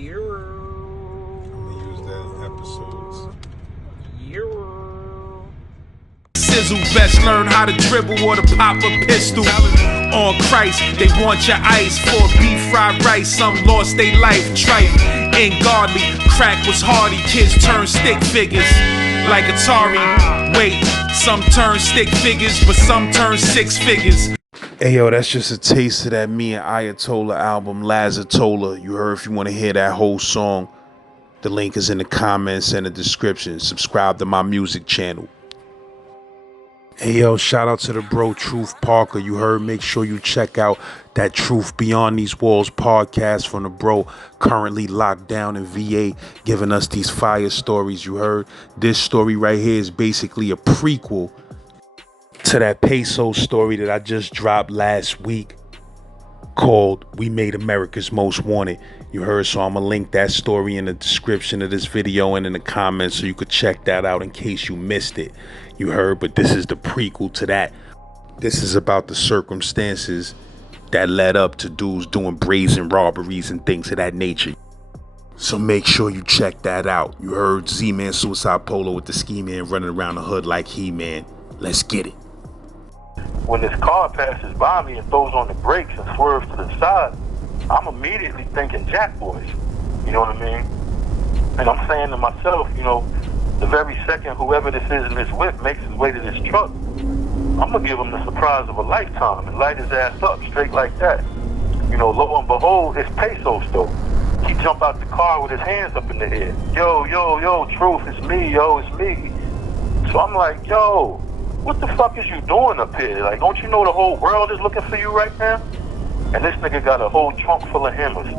I'm gonna use that in episodes. Sizzle best learn how to dribble or to pop a pistol. On Christ, they want your ice for beef fried rice. Some lost their life, tripe and godly. Crack was hardy, kids turn stick figures like Atari. Wait, some turn stick figures, but some turn six figures. Hey yo, that's just a taste of that me and Ayatollah album, Lazatola. You heard. If you want to hear that whole song, the link is in the comments and the description. Subscribe to my music channel. Hey yo, shout out to the bro Truth Parker. You heard. Make sure you check out that Truth Beyond These Walls podcast from the bro currently locked down in VA, giving us these fire stories. You heard. This story right here is basically a prequel to that Peso story that I just dropped last week called We Made America's Most Wanted. You heard. So I'm gonna link that story in the description of this video and in the comments so you could check that out in case you missed it. You heard. But this is the prequel to that. This is about the circumstances that led up to dudes doing brazen robberies and things of that nature. So make sure you check that out. You heard. Z-Man Suicide Polo with the ski man running around the hood like He-Man. Let's get it. When this car passes by me and throws on the brakes and swerves to the side, I'm immediately thinking Jack Boys. You know what I mean? And I'm saying to myself, you know, the very second whoever this is in this whip makes his way to this truck, I'm going to give him the surprise of a lifetime and light his ass up straight like that. You know, lo and behold, it's Pesos though. He jump out the car with his hands up in the air. Yo, yo, yo, Truth, it's me, yo, it's me. So I'm like, yo, what the fuck is you doing up here? Like, don't you know the whole world is looking for you right now? And this nigga got a whole trunk full of hammers.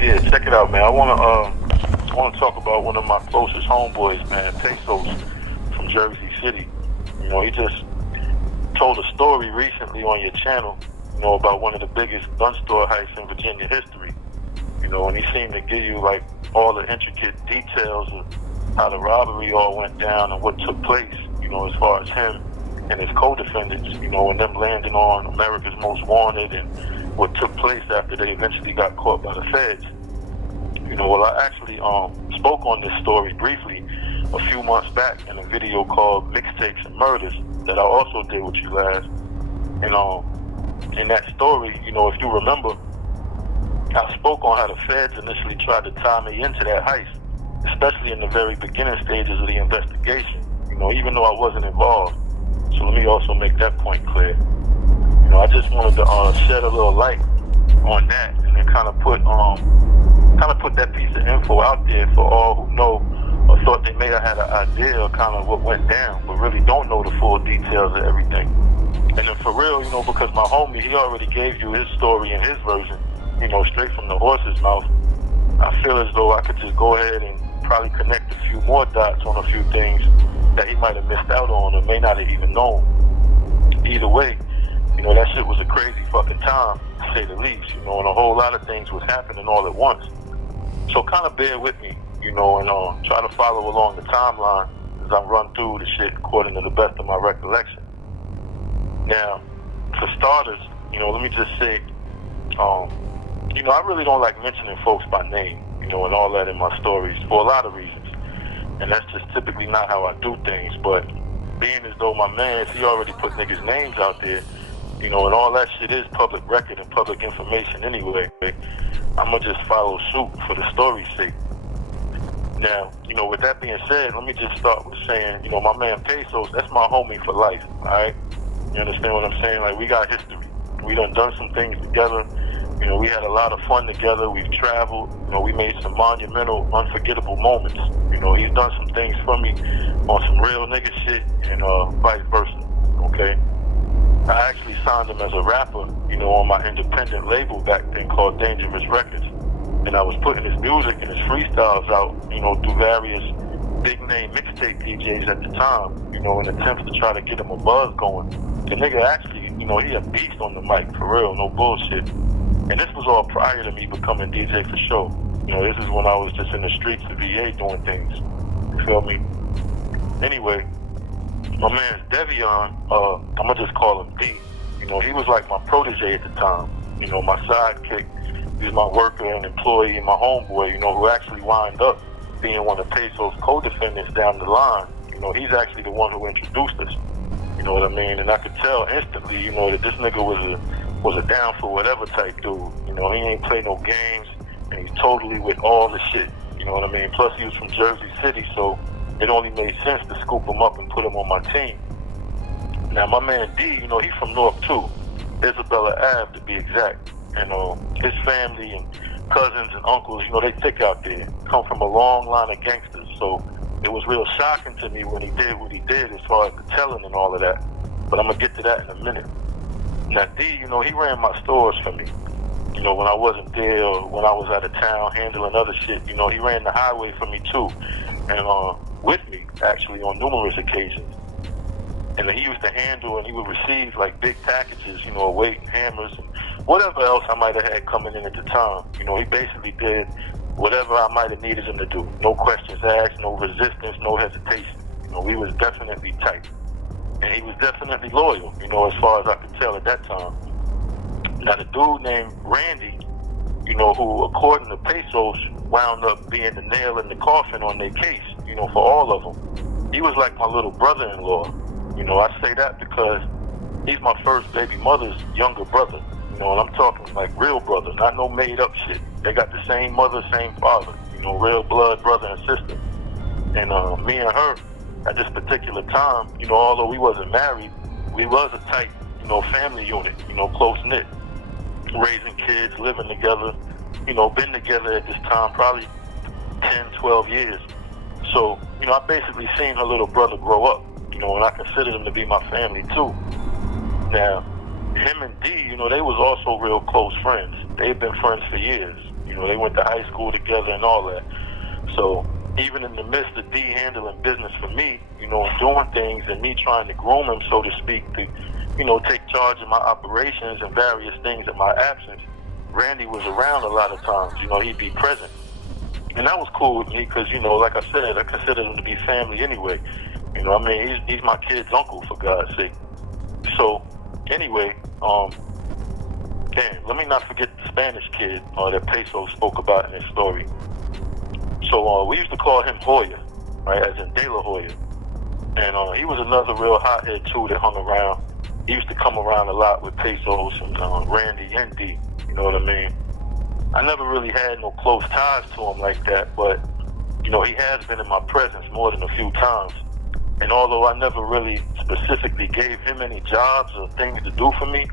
Yeah, check it out, man. I wanna talk about one of my closest homeboys, man, Pesos from Jersey City. You know, he just told a story recently on your channel, you know, about one of the biggest gun store heists in Virginia history. You know, and he seemed to give you like all the intricate details of how the robbery all went down and what took place, you know, as far as him and his co-defendants, you know, and them landing on America's Most Wanted and what took place after they eventually got caught by the feds. You know, well, I actually spoke on this story briefly a few months back in a video called Mixtapes and Murders that I also did with you last. And in that story, you know, if you remember, I spoke on how the feds initially tried to tie me into that heist, especially in the very beginning stages of the investigation, you know, even though I wasn't involved. So let me also make that point clear. You know, I just wanted to shed a little light on that and then kind of put that piece of info out there for all who know or thought they may have had an idea of kind of what went down, but really don't know the full details of everything. And then for real, you know, because my homie, he already gave you his story and his version, you know, straight from the horse's mouth, I feel as though I could just go ahead and probably connect a few more dots on a few things that he might have missed out on or may not have even known. Either way, you know, that shit was a crazy fucking time, to say the least, you know, and a whole lot of things was happening all at once. So kind of bear with me, you know, and try to follow along the timeline as I run through the shit according to the best of my recollection. Now, for starters, you know, let me just say, you know, I really don't like mentioning folks by name, you know, and all that in my stories for a lot of reasons. And that's just typically not how I do things. But being as though my man, he already put niggas' names out there, you know, and all that shit is public record and public information anyway, I'm going to just follow suit for the story's sake. Now, you know, with that being said, let me just start with saying, you know, my man Pesos, that's my homie for life, all right? You understand what I'm saying? Like, we got history. We done some things together. You know, we had a lot of fun together. We've traveled. You know, we made some monumental, unforgettable moments. You know, he's done some things for me on some real nigga shit and vice versa, okay? I actually signed him as a rapper, you know, on my independent label back then called Dangerous Records. And I was putting his music and his freestyles out, you know, through various big-name mixtape DJs at the time, you know, in attempts to try to get him a buzz going. The nigga actually, you know, he a beast on the mic, for real, no bullshit. And this was all prior to me becoming DJ for show. You know, this is when I was just in the streets of VA doing things. You feel me? Anyway, my man's Devion, I'm gonna just call him D. You know, he was like my protege at the time. You know, my sidekick. He was my worker and employee and my homeboy, you know, who actually wound up being one of Peso's co-defendants down the line. You know, he's actually the one who introduced us. You know what I mean? And I could tell instantly, you know, that this nigga was a down for whatever type dude. You know, he ain't play no games, and he's totally with all the shit. You know what I mean? Plus, he was from Jersey City, so it only made sense to scoop him up and put him on my team. Now, my man D, you know, he's from North too, Isabella Ave to be exact. And his family and cousins and uncles, you know, they thick out there. Come from a long line of gangsters, so it was real shocking to me when he did what he did as far as the telling and all of that. But I'm gonna get to that in a minute. Now D, you know, he ran my stores for me. You know, when I wasn't there or when I was out of town handling other shit, you know, he ran the highway for me too. And with me, actually, on numerous occasions. And he used to handle and he would receive like big packages, you know, weight, hammers, and whatever else I might have had coming in at the time. You know, he basically did whatever I might have needed him to do. No questions asked, no resistance, no hesitation. You know, we was definitely tight. And he was definitely loyal, you know, as far as I could tell at that time. Now, the dude named Randy, you know, who, according to Pesos, wound up being the nail in the coffin on their case, you know, for all of them. He was like my little brother-in-law. You know, I say that because he's my first baby mother's younger brother. You know, and I'm talking like real brother, not no made-up shit. They got the same mother, same father. You know, real blood brother and sister. And me and her, at this particular time, you know, although we wasn't married, we was a tight, you know, family unit, you know, close-knit. Raising kids, living together, you know, been together at this time probably 10, 12 years. So, you know, I basically seen her little brother grow up, you know, and I considered him to be my family too. Now, him and D, you know, they was also real close friends. They've been friends for years. You know, they went to high school together and all that. So, even in the midst of D handling business for me, you know, doing things and me trying to groom him, so to speak, to, you know, take charge of my operations and various things in my absence, Randy was around a lot of times. You know, he'd be present. And that was cool with me because, you know, like I said, I consider him to be family anyway. You know, I mean, he's my kid's uncle, for God's sake. So, anyway, damn, let me not forget the Spanish kid that Peso spoke about in his story. So, we used to call him Hoya, right, as in De La Hoya. And he was another real hothead, too, that hung around. He used to come around a lot with Pesos and Randy and D, you know what I mean? I never really had no close ties to him like that, but, you know, he has been in my presence more than a few times. And although I never really specifically gave him any jobs or things to do for me,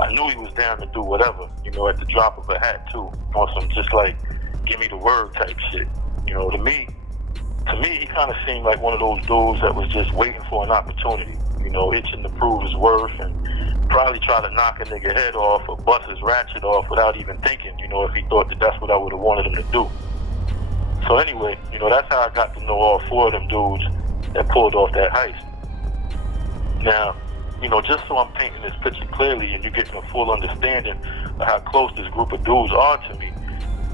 I knew he was down to do whatever, you know, at the drop of a hat, too, on some just like, give me the word type shit. You know, to me, he kind of seemed like one of those dudes that was just waiting for an opportunity, you know, itching to prove his worth and probably try to knock a nigga head off or bust his ratchet off without even thinking, you know, if he thought that that's what I would have wanted him to do. So anyway, you know, that's how I got to know all four of them dudes that pulled off that heist. Now, you know, just so I'm painting this picture clearly and you're getting a full understanding of how close this group of dudes are to me,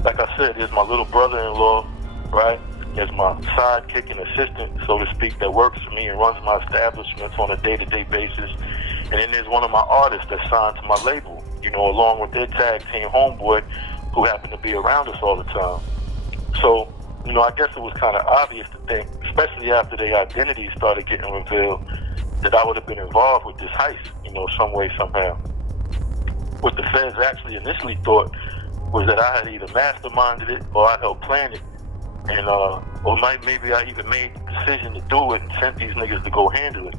like I said, there's my little brother-in-law, right? There's my sidekick and assistant, so to speak, that works for me and runs my establishments on a day-to-day basis. And then there's one of my artists that's signed to my label, you know, along with their tag team homeboy, who happened to be around us all the time. So, you know, I guess it was kind of obvious to think, especially after their identities started getting revealed, that I would have been involved with this heist, you know, some way, somehow. What the feds actually initially thought was that I had either masterminded it or I helped plan it. And, or maybe I even made the decision to do it and sent these niggas to go handle it.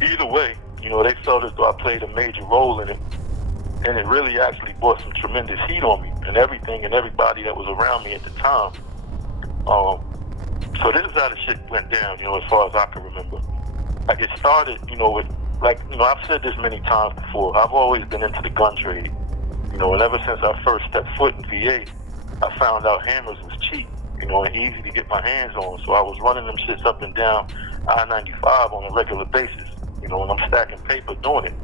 Either way, you know, they felt as though I played a major role in it. And it really actually brought some tremendous heat on me and everything and everybody that was around me at the time. So this is how the shit went down, you know, as far as I can remember. Like, it started, you know, with, like, you know, I've said this many times before. I've always been into the gun trade. You know, and ever since I first stepped foot in VA, I found out hammers was cheap, you know, and easy to get my hands on. So I was running them shits up and down I-95 on a regular basis, you know, and I'm stacking paper doing it.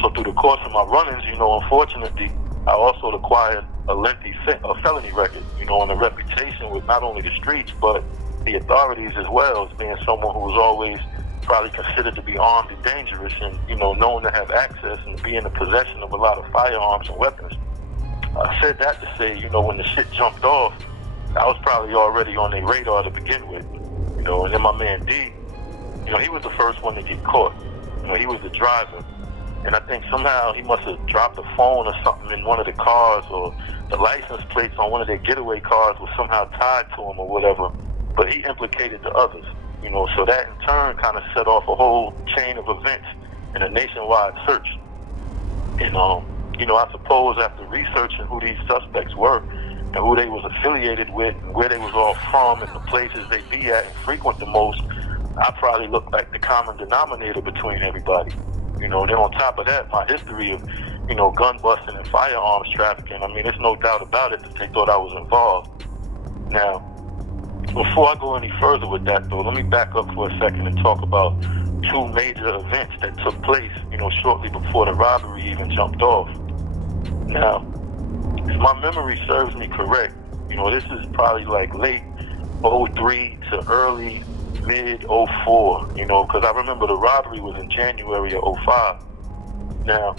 So through the course of my runnings, you know, unfortunately, I also acquired a lengthy felony record, you know, and a reputation with not only the streets, but the authorities as well, as being someone who was always probably considered to be armed and dangerous, and known to have access and be in the possession of a lot of firearms and weapons. I said that to say, when the shit jumped off, I was probably already on their radar to begin with. And then my man D, he was the first one to get caught. He was the driver. And I think somehow he must have dropped a phone or something in one of the cars, or the license plates on one of their getaway cars was somehow tied to him or whatever. But he implicated the others, so that in turn kind of set off a whole chain of events and a nationwide search. And, I suppose after researching who these suspects were and who they was affiliated with, and where they was all from, and the places they be at and frequent the most, I probably looked like the common denominator between everybody. Then on top of that, my history of, gun busting and firearms trafficking, I mean, there's no doubt about it that they thought I was involved. Now, before I go any further with that, though, let me back up for a second and talk about two major events that took place, shortly before the robbery even jumped off. Now, if my memory serves me correct, this is probably like late 03 to early mid 04, because I remember the robbery was in January of 05. Now,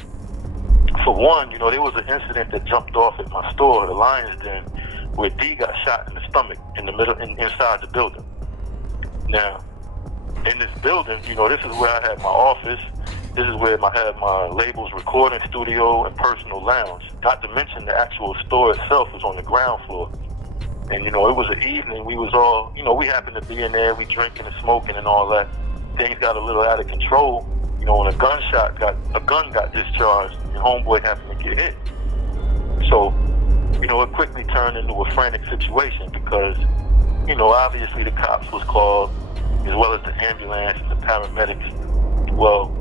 for one, there was an incident that jumped off at my store, the Lions Den, where D got shot in the stomach in the middle, inside the building. Now, in this building, this is where I had my office. This is where I had my labels recording studio and personal lounge. Not to mention the actual store itself was on the ground floor. And, it was an evening. We was all, we happened to be in there. We drinking and smoking and all that. Things got a little out of control. When a gun got discharged and homeboy happened to get hit. So, it quickly turned into a frantic situation because, obviously the cops was called, as well as the ambulance and the paramedics. Well,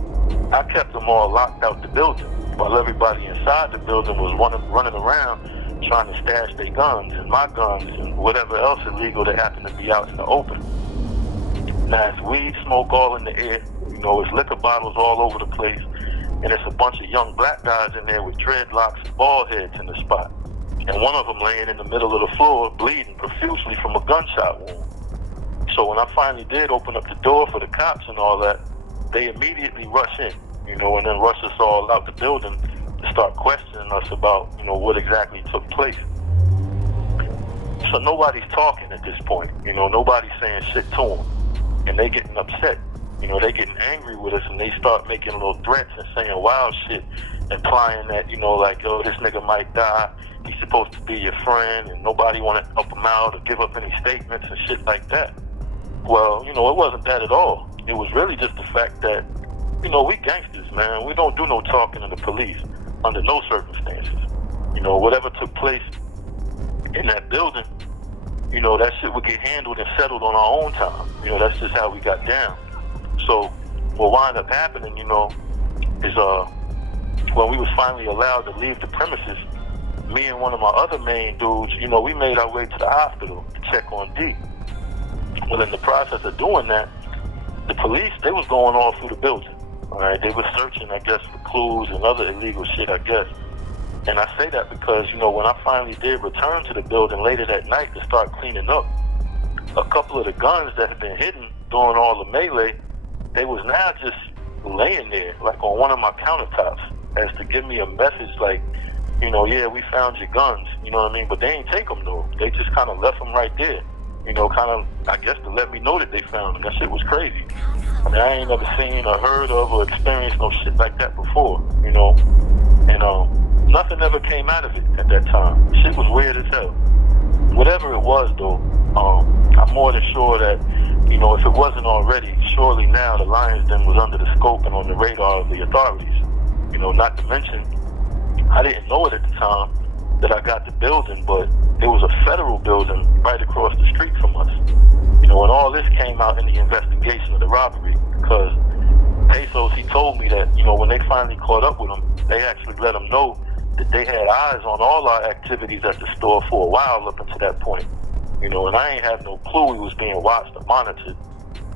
I kept them all locked out the building while everybody inside the building was running around trying to stash their guns and my guns and whatever else illegal that happened to be out in the open. Now, it's weed smoke all in the air. It's liquor bottles all over the place. And it's a bunch of young black guys in there with dreadlocks and bald heads in the spot. And one of them laying in the middle of the floor bleeding profusely from a gunshot wound. So when I finally did open up the door for the cops and all that, they immediately rush in, and then rush us all out the building to start questioning us about, what exactly took place. So nobody's talking at this point, nobody's saying shit to them. And they getting upset, they getting angry with us, and they start making little threats and saying wild shit, implying that, like, this nigga might die, he's supposed to be your friend, and nobody want to help him out or give up any statements and shit like that. Well, it wasn't that at all. It was really just the fact that, we gangsters, man. We don't do no talking to the police under no circumstances. Whatever took place in that building, that shit would get handled and settled on our own time. That's just how we got down. So what wound up happening, is when we was finally allowed to leave the premises, me and one of my other main dudes, we made our way to the hospital to check on D. Well, in the process of doing that, the police, they was going all through the building. All right, they were searching, I guess, for clues and other illegal shit, I guess. And I say that because, when I finally did return to the building later that night to start cleaning up, a couple of the guns that had been hidden during all the melee, they was now just laying there, like on one of my countertops, as to give me a message like, yeah, we found your guns, you know what I mean? But they ain't take them, though. They just kind of left them right there. Kind of, I guess, to let me know that they found them. That shit was crazy. I mean, I ain't never seen or heard of or experienced no shit like that before, And nothing ever came out of it at that time. Shit was weird as hell. Whatever it was, though, I'm more than sure that, if it wasn't already, surely now the Lions Den was under the scope and on the radar of the authorities. Not to mention, I didn't know it at the time that I got the building, but it was a federal building right across the street from us. And all this came out in the investigation of the robbery, because Pesos, he told me that, when they finally caught up with him, they actually let him know that they had eyes on all our activities at the store for a while up until that point. And I ain't had no clue we was being watched or monitored.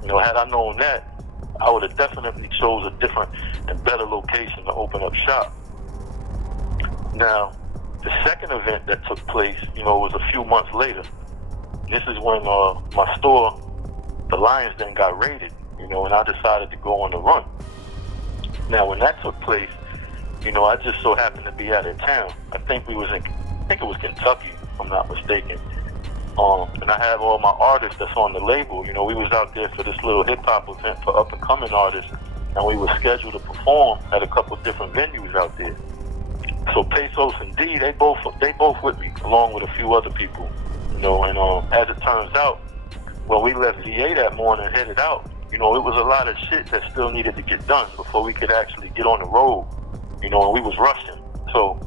Had I known that, I would have definitely chose a different and better location to open up shop. Now, the second event that took place, was a few months later. This is when my store, the Lions Den, got raided. you know, and I decided to go on the run. Now, when that took place, you know, I just so happened to be out of town. I think it was Kentucky, if I'm not mistaken. And I have all my artists that's on the label. You know, we was out there for this little hip-hop event for up-and-coming artists, and we were scheduled to perform at a couple different venues out there. So Pesos and D, they both with me, along with a few other people. You know, and as it turns out, when we left VA that morning and headed out, you know, it was a lot of shit that still needed to get done before we could actually get on the road. You know, and we was rushing. So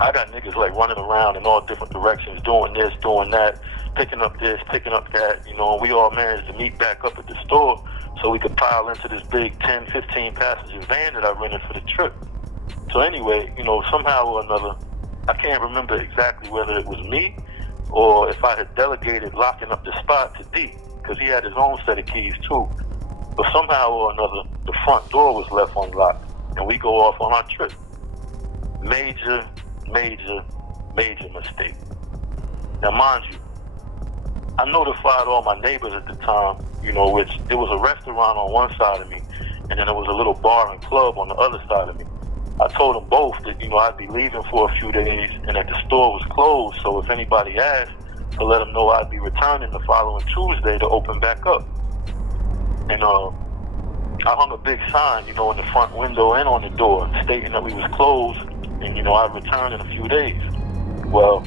I got niggas like running around in all different directions, doing this, doing that, picking up this, picking up that, you know, and we all managed to meet back up at the store so we could pile into this big 10, 15 passenger van that I rented for the trip. So anyway, you know, somehow or another, I can't remember exactly whether it was me or if I had delegated locking up the spot to D, because he had his own set of keys too. But somehow or another, the front door was left unlocked, and we go off on our trip. Major mistake. Now, mind you, I notified all my neighbors at the time, you know, which there was a restaurant on one side of me, and then there was a little bar and club on the other side of me. I told them both that, you know, I'd be leaving for a few days and that the store was closed, so if anybody asked, to let them know I'd be returning the following Tuesday to open back up. And I hung a big sign, you know, in the front window and on the door stating that we was closed and, you know, I'd return in a few days. Well,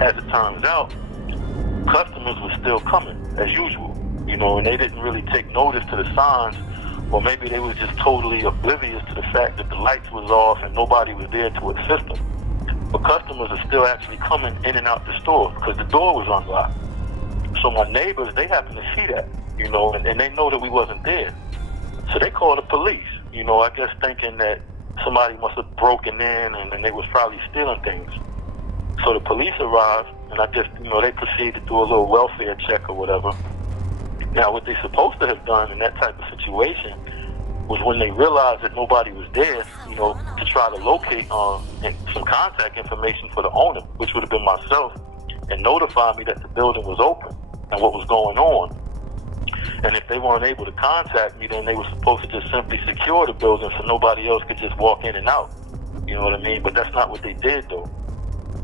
as it turns out, customers were still coming as usual, you know, and they didn't really take notice to the signs, or maybe they was just totally oblivious to the fact that the lights was off and nobody was there to assist them. But customers are still actually coming in and out the store because the door was unlocked. So my neighbors, they happened to see that, you know, and they know that we wasn't there. So they called the police, you know, I guess thinking that somebody must have broken in and they was probably stealing things. So the police arrived, and I guess, you know, they proceeded to do a little welfare check or whatever. Now, what they supposed to have done in that type of situation was when they realized that nobody was there, you know, to try to locate some contact information for the owner, which would have been myself, and notify me that the building was open and what was going on. And if they weren't able to contact me, then they were supposed to just simply secure the building so nobody else could just walk in and out. You know what I mean? But that's not what they did, though.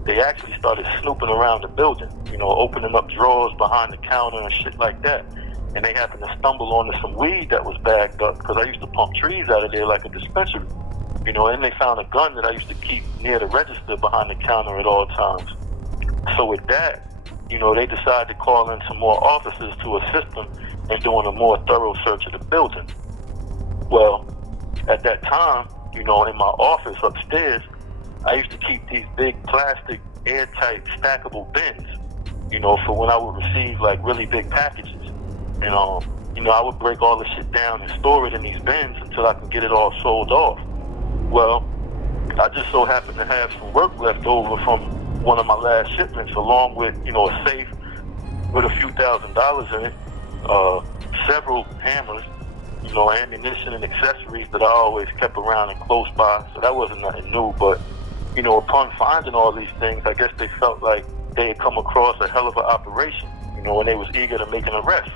They actually started snooping around the building, you know, opening up drawers behind the counter and shit like that. And they happened to stumble onto some weed that was bagged up, because I used to pump trees out of there like a dispensary. You know, and they found a gun that I used to keep near the register behind the counter at all times. So with that, you know, they decided to call in some more officers to assist them in doing a more thorough search of the building. Well, at that time, you know, in my office upstairs, I used to keep these big plastic, airtight, stackable bins, you know, for when I would receive like really big packages. And, you know, I would break all the shit down and store it in these bins until I could get it all sold off. Well, I just so happened to have some work left over from one of my last shipments, along with, you know, a safe with a few $1,000s in it, several hammers, you know, ammunition and accessories that I always kept around and close by. So that wasn't nothing new, but, you know, upon finding all these things, I guess they felt like they had come across a hell of an operation, you know, and they was eager to make an arrest.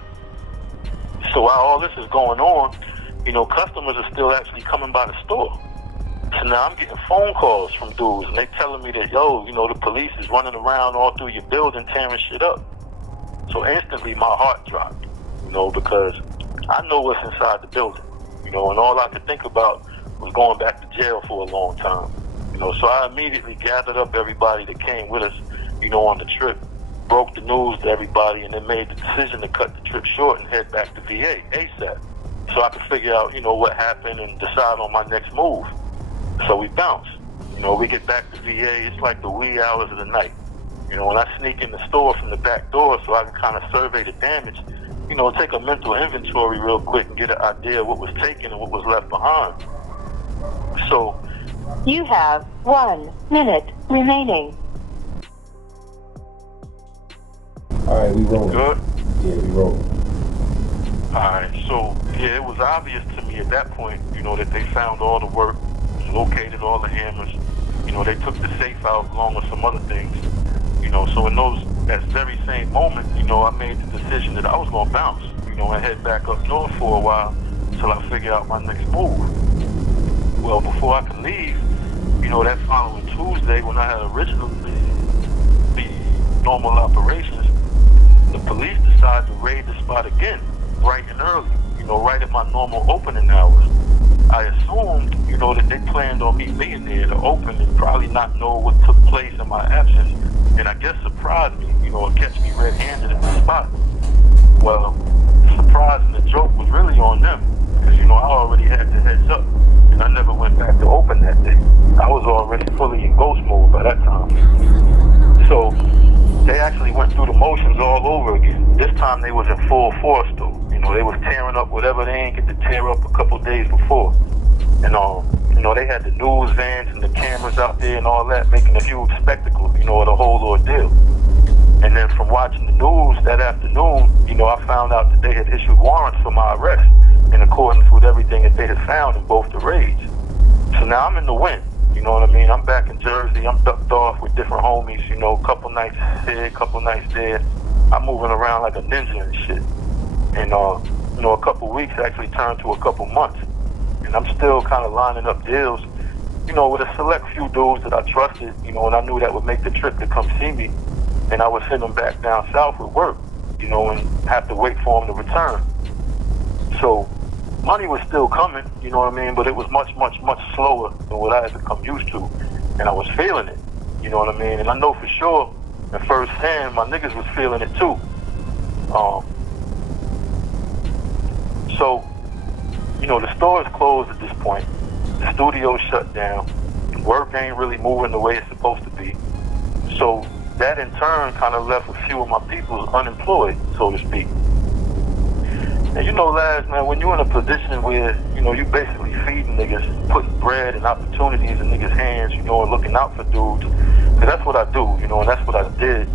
So while all this is going on, you know, customers are still actually coming by the store. So now I'm getting phone calls from dudes, and they telling me that, yo, you know, the police is running around all through your building tearing shit up. So instantly my heart dropped, you know, because I know what's inside the building, you know, and all I could think about was going back to jail for a long time, you know. So I immediately gathered up everybody that came with us, you know, on the trip, broke the news to everybody, and then made the decision to cut the trip short and head back to VA ASAP, so I could figure out, you know, what happened and decide on my next move. So we bounce. You know, we get back to VA, it's like the wee hours of the night. You know, when I sneak in the store from the back door so I can kind of survey the damage, you know, take a mental inventory real quick and get an idea of what was taken and what was left behind. So... You have 1 minute remaining. All right, we rolling. Good? Yeah, we rolling. Alright, so, yeah, it was obvious to me at that point, you know, that they found all the work, located all the hammers, you know, they took the safe out along with some other things, you know, so in that very same moment, you know, I made the decision that I was going to bounce, you know, and head back up north for a while till I figure out my next move. Well, before I could leave, you know, that following Tuesday when I had originally the normal operations, the police decided to raid the spot again, bright and early, you know, right at my normal opening hours. I assumed, you know, that they planned on me being there to open and probably not know what took place in my absence. And I guess surprised me, you know, and catch me red-handed at the spot. Well, the surprise and the joke was really on them, because, you know, I already had the heads up, and I never went back to open that day. I was already fully in ghost mode by that time. So they actually went through the motions all over again. This time they was in full force though. You know, they was tearing up whatever they ain't get to tear up a couple days before. And you know, they had the news vans and the cameras out there and all that, making a huge spectacle, you know, of the whole ordeal. And then from watching the news that afternoon, you know, I found out that they had issued warrants for my arrest in accordance with everything that they had found in both the raids. So now I'm in the wind. You know what I mean? I'm back in Jersey. I'm ducked off with different homies, you know, couple nights here, couple nights there. I'm moving around like a ninja and shit. And, you know, a couple weeks actually turned to a couple months. And I'm still kind of lining up deals, you know, with a select few dudes that I trusted, you know, and I knew that would make the trip to come see me. And I would send them back down south with work, you know, and have to wait for them to return. So money was still coming, you know what I mean? But it was much, much, much slower than what I had become used to. And I was feeling it, you know what I mean? And I know for sure, at first hand, my niggas was feeling it too. So, you know, the store is closed at this point. The studio's shut down. Work ain't really moving the way it's supposed to be. So that in turn kind of left a few of my people unemployed, so to speak. And you know, Laz, man, when you're in a position where, you know, you basically feeding niggas, putting bread and opportunities in niggas' hands, you know, and looking out for dudes, because that's what I do, you know, and that's what I did.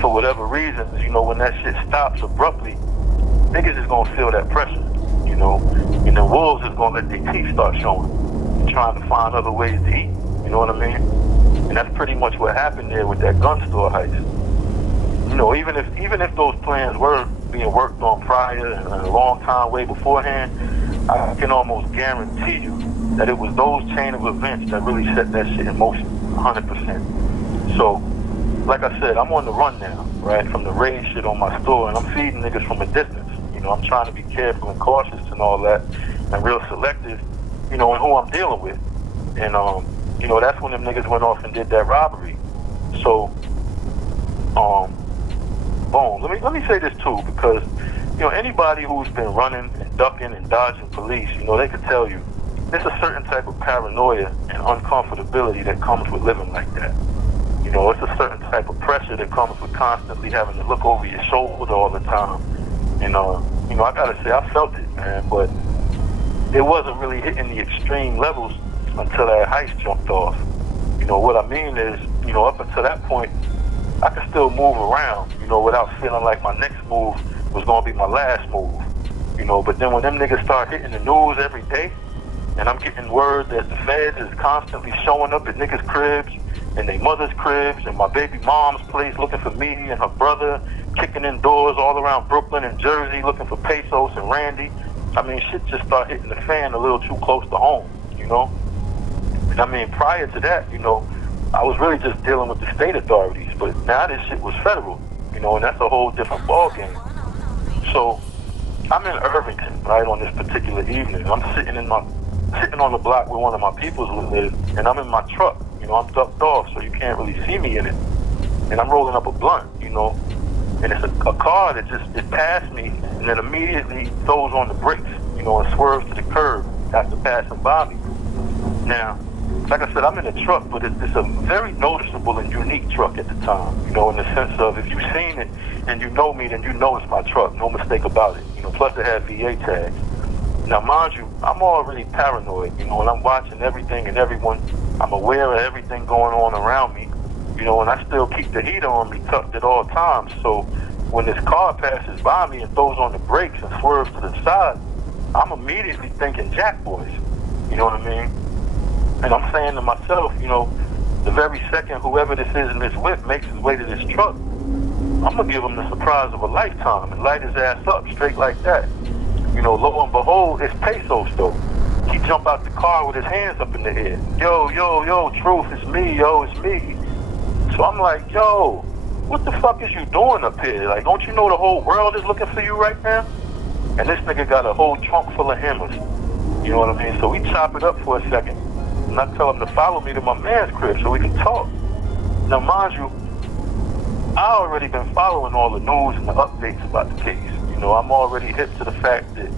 For whatever reasons, you know, when that shit stops abruptly, niggas is gonna feel that pressure, you know, and the wolves is gonna let their teeth start showing, trying to find other ways to eat, you know what I mean? And that's pretty much what happened there with that gun store heist. You know, even if those plans were being worked on prior and a long time way beforehand, I can almost guarantee you that it was those chain of events that really set that shit in motion, 100%. So, like I said, I'm on the run now, right, from the raid shit on my store, and I'm feeding niggas from a distance. You know, I'm trying to be careful and cautious and all that, and real selective, you know, in who I'm dealing with. And, you know, that's when them niggas went off and did that robbery. So, boom. Let me say this too, because, you know, anybody who's been running and ducking and dodging police, you know, they could tell you there's a certain type of paranoia and uncomfortability that comes with living like that. You know, it's a certain type of pressure that comes with constantly having to look over your shoulder all the time. And, you know, I gotta say, I felt it, man, but it wasn't really hitting the extreme levels until that heist jumped off. You know, what I mean is, you know, up until that point, I could still move around, you know, without feeling like my next move was gonna be my last move. You know, but then when them niggas start hitting the news every day, and I'm getting word that the feds is constantly showing up at niggas' cribs, and their mother's cribs, and my baby mom's place looking for me and her brother, kicking in doors all around Brooklyn and Jersey looking for Pesos and Randy. I mean, shit just started hitting the fan a little too close to home, you know? And I mean, prior to that, you know, I was really just dealing with the state authorities, but now this shit was federal, you know, and that's a whole different ballgame. So I'm in Irvington, right, on this particular evening. I'm sitting on the block where one of my peoples live, and I'm in my truck. You know, I'm ducked off, so you can't really see me in it. And I'm rolling up a blunt, you know, and it's a car that it passed me and then immediately throws on the brakes, you know, and swerves to the curb after passing by me. Now, like I said, I'm in a truck, but it's a very noticeable and unique truck at the time, you know, in the sense of if you've seen it and you know me, then you know it's my truck, no mistake about it. You know, plus it had VA tags. Now, mind you, I'm already paranoid, you know, and I'm watching everything and everyone. I'm aware of everything going on around me, you know, and I still keep the heater on me tucked at all times. So when this car passes by me and throws on the brakes and swerves to the side, I'm immediately thinking Jack Boys, you know what I mean? And I'm saying to myself, you know, the very second whoever this is in this whip makes his way to this truck, I'm gonna give him the surprise of a lifetime and light his ass up straight like that. You know, lo and behold, it's Pesos though. He jump out the car with his hands up in the air. Yo, yo, yo, Truth, it's me, yo, it's me. So I'm like, yo, what the fuck is you doing up here? Like, don't you know the whole world is looking for you right now? And this nigga got a whole trunk full of hammers. You know what I mean? So we chop it up for a second. And I tell him to follow me to my man's crib so we can talk. Now, mind you, I already been following all the news and the updates about the case. You know, I'm already hip to the fact that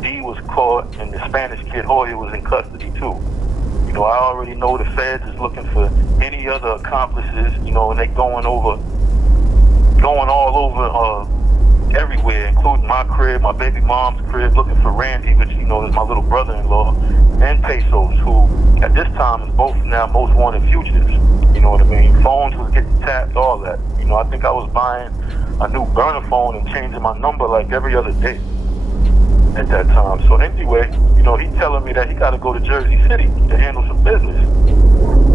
D was caught and the Spanish kid Hoya was in custody too. You know, I already know the feds is looking for any other accomplices, you know, and they going all over everywhere, including my crib, my baby mom's crib, looking for Randy, which, you know, is my little brother-in-law, and Pesos, who at this time is both now most wanted fugitives. You know what I mean? Phones was getting tapped, all that. You know, I think I was buying a new burner phone and changing my number like every other day at that time. So anyway, you know, he telling me that he got to go to Jersey City to handle some business.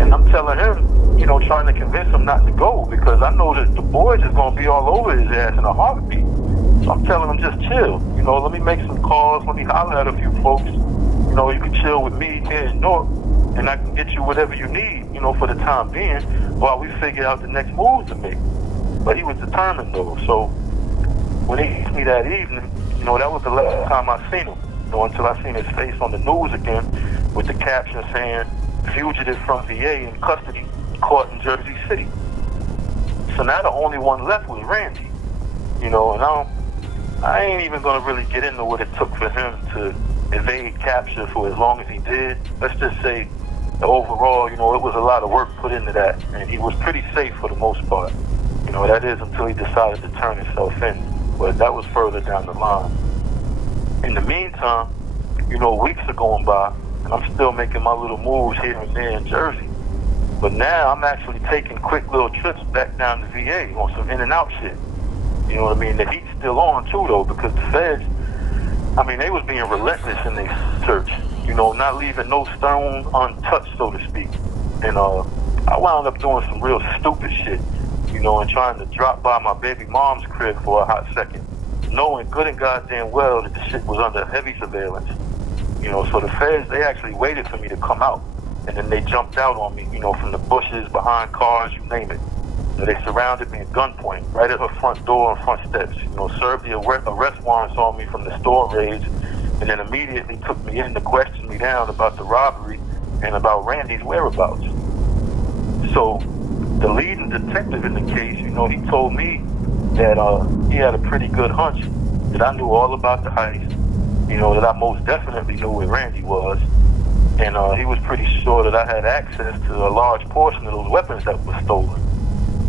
And I'm telling him, you know, trying to convince him not to go because I know that the boys is going to be all over his ass in a heartbeat. So I'm telling him just chill. You know, let me make some calls. Let me holler at a few folks. You know, you can chill with me here in North and I can get you whatever you need, you know, for the time being while we figure out the next moves to make. But he was determined though. So when he hit me that evening, you know, that was the last time I seen him. You know, until I seen his face on the news again with the caption saying, fugitive from VA in custody, caught in Jersey City. So now the only one left was Randy. You know, and I ain't even gonna really get into what it took for him to evade capture for as long as he did. Let's just say that overall, you know, it was a lot of work put into that, and he was pretty safe for the most part. You know, that is until he decided to turn himself in, but that was further down the line. In the meantime, you know, weeks are going by, and I'm still making my little moves here and there in Jersey. But now I'm actually taking quick little trips back down to VA on some in and out shit. You know what I mean? The heat's still on too though, because the feds, I mean, they was being relentless in their search. You know, not leaving no stone untouched, so to speak. And I wound up doing some real stupid shit, you know, and trying to drop by my baby mom's crib for a hot second, knowing good and goddamn well that the shit was under heavy surveillance. You know, so the feds, they actually waited for me to come out, and then they jumped out on me, you know, from the bushes, behind cars, you name it. So they surrounded me at gunpoint, right at her front door and front steps, you know, served the arrest warrants on me from the store raids, and then immediately took me in to question me down about the robbery and about Randy's whereabouts. So the leading detective in the case, you know, he told me that he had a pretty good hunch that I knew all about the heist, you know, that I most definitely knew where Randy was, and he was pretty sure that I had access to a large portion of those weapons that were stolen.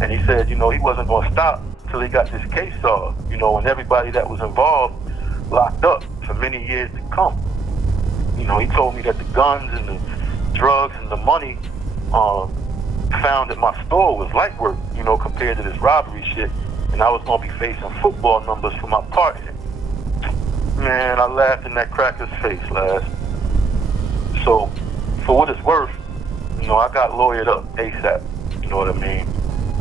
And he said, you know, he wasn't going to stop until he got this case solved, you know, and everybody that was involved locked up for many years to come. You know, he told me that the guns and the drugs and the money found at my store was light work, you know, compared to this robbery shit, and I was going to be facing football numbers for my part in it. Man, I laughed in that cracker's face, last. So, for what it's worth, you know, I got lawyered up ASAP, you know what I mean?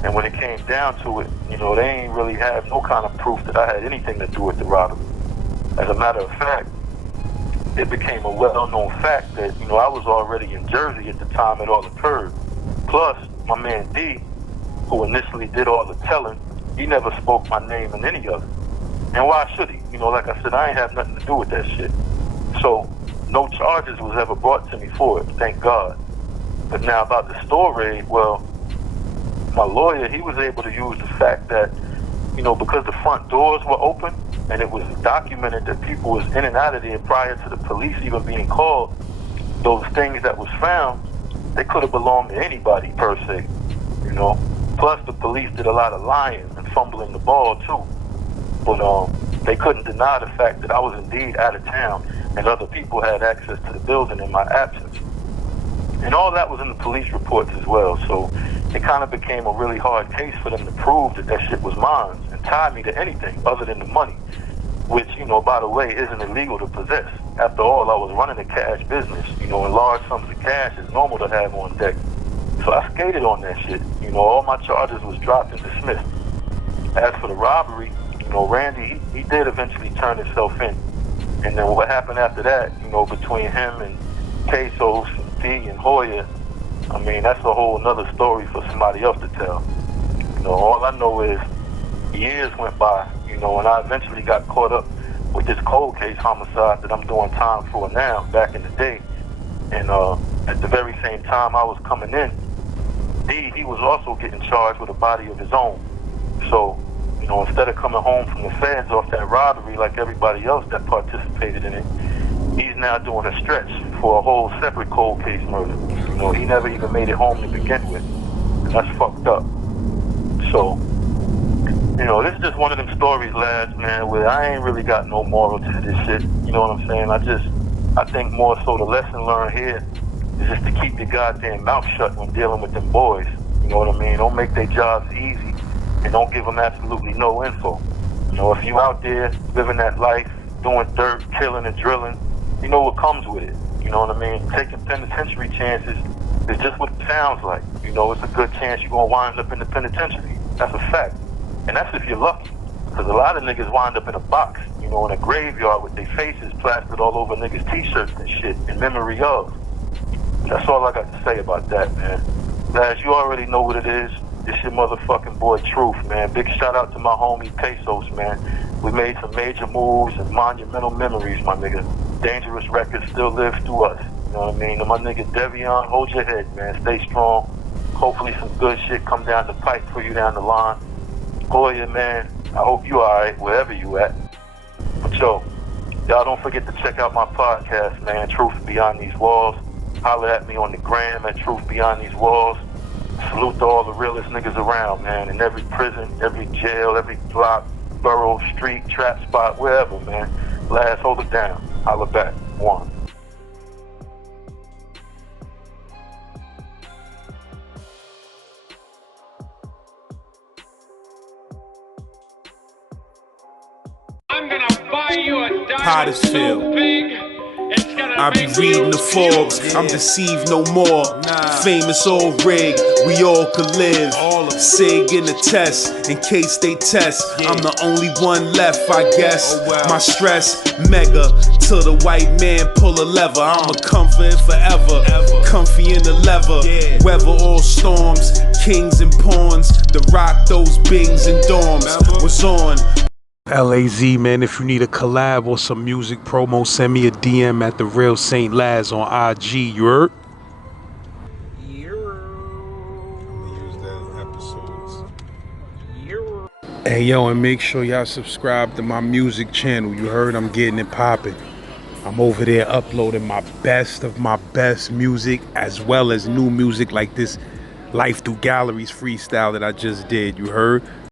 And when it came down to it, you know, they ain't really have no kind of proof that I had anything to do with the robbery. As a matter of fact, it became a well-known fact that, you know, I was already in Jersey at the time it all occurred. Plus, my man D, who initially did all the telling, he never spoke my name in any of it. And why should he? You know, like I said, I ain't have nothing to do with that shit. So, no charges was ever brought to me for it, thank God. But now about the store raid, well, my lawyer, he was able to use the fact that, you know, because the front doors were open and it was documented that people was in and out of there prior to the police even being called, those things that was found, they could have belonged to anybody per se, you know. Plus the police did a lot of lying and fumbling the ball too. But they couldn't deny the fact that I was indeed out of town and other people had access to the building in my absence. And all that was in the police reports as well, so it kind of became a really hard case for them to prove that that shit was mine and tie me to anything other than the money, which, you know, by the way, isn't illegal to possess. After all, I was running a cash business, you know, and large sums of cash is normal to have on deck. So I skated on that shit. You know, all my charges was dropped and dismissed. as for the robbery, you know, Randy, he did eventually turn himself in. And then what happened after that, you know, between him and Pesos and D and Hoya, I mean, that's a whole nother story for somebody else to tell. You know, all I know is years went by, you know, and I eventually got caught up with this cold case homicide that I'm doing time for now, back in the day. And at the very same time I was coming in, D, he was also getting charged with a body of his own. So, you know, instead of coming home from the feds off that robbery like everybody else that participated in it, he's now doing a stretch for a whole separate cold case murder. You know, he never even made it home to begin with. And that's fucked up. So, you know, this is just one of them stories, lads, man, where I ain't really got no moral to this shit. You know what I'm saying? I think more so the lesson learned here is just to keep your goddamn mouth shut when dealing with them boys. You know what I mean? Don't make their jobs easy and don't give them absolutely no info. You know, if you out there living that life, doing dirt, killing and drilling, you know what comes with it. You know what I mean? Taking penitentiary chances is just what it sounds like. You know, it's a good chance you're going to wind up in the penitentiary. That's a fact. And that's if you're lucky. Because a lot of niggas wind up in a box, you know, in a graveyard with their faces plastered all over niggas' t-shirts and shit in memory of. That's all I got to say about that, man. Guys, you already know what it is. It's your motherfucking boy Truth, man. Big shout out to my homie Pesos, man. We made some major moves and monumental memories, my nigga. Dangerous records still live through us. You know what I mean? And my nigga Devion, hold your head, man. Stay strong. Hopefully some good shit come down the pipe for you down the line. Hoya, man, I hope you alright wherever you at. But yo, y'all don't forget to check out my podcast, man, Truth Beyond These Walls. Holler at me on the gram at Truth Beyond These Walls. Salute to all the realest niggas around, man, in every prison, every jail, every block, borough, street, trap spot, wherever, man. Last, hold it down. Holler back. One. I'm gonna buy you a diamond so big, it's gonna I be reading the Forbes, I'm deceived no more. Famous old rig, we all could live. Sig in the test, in case they test. I'm the only one left, I guess. My stress, mega, till the white man pull a lever. I'm a comfort forever, comfy in the leather. Weather all storms, kings and pawns. The rock those bings and dorms was on. LAZ, man, if you need a collab or some music promo, send me a DM at The Real Saint Laz on IG, you heard? Hey, yo, and make sure y'all subscribe to my music channel, you heard? I'm getting it popping. I'm over there uploading my best of my best music, as well as new music like this Life Through Galleries freestyle that I just did, you heard?